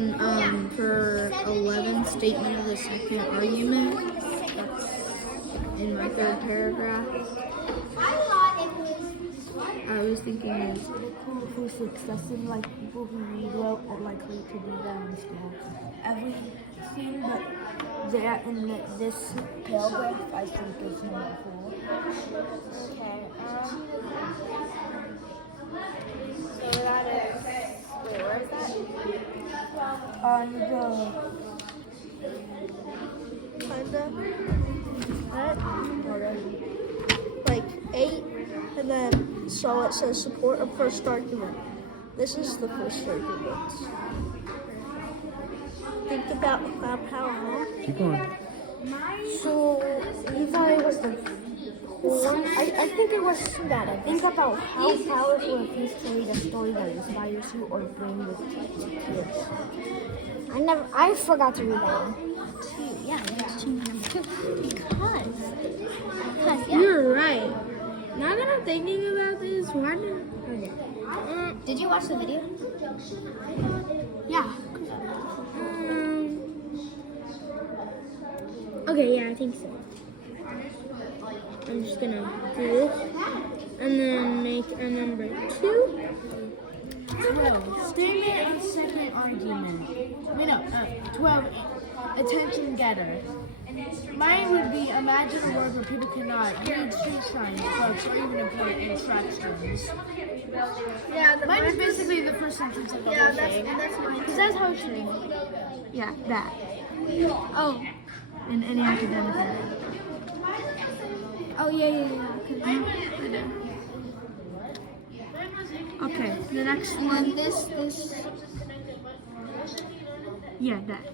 then for 11, statement of the second argument, in my third paragraph, I was thinking of People who successive, like people who read well are likely to do that instead. Everything but there in this paragraph, I think is number 4. Okay. So that is. Wait, where is that? On the Kinda. That already. Like 8, and then so it says support a first argument. This is the first argument. Think about how. Keep going. so you thought it was the I think it was that. I think about how powerful it is to read a story that inspires you or brings with tears. I forgot to read that one. Yeah, let's change number 2 because yeah. You're right. Now that I'm thinking about this, why did Did you watch the video? yeah. Okay, yeah, I think so. I'm just gonna do this and then make a number 2. 12. Statement and second argument. 12. Attention getter. Mine would be imagine a world where people cannot read street signs, books, or even important instructions. Yeah, Mine is basically the first sentence of the whole thing. that's mine. Because that's how it should be. Yeah, that. Oh. In any academic area. Oh yeah. Okay, the next one. This. Yeah, that.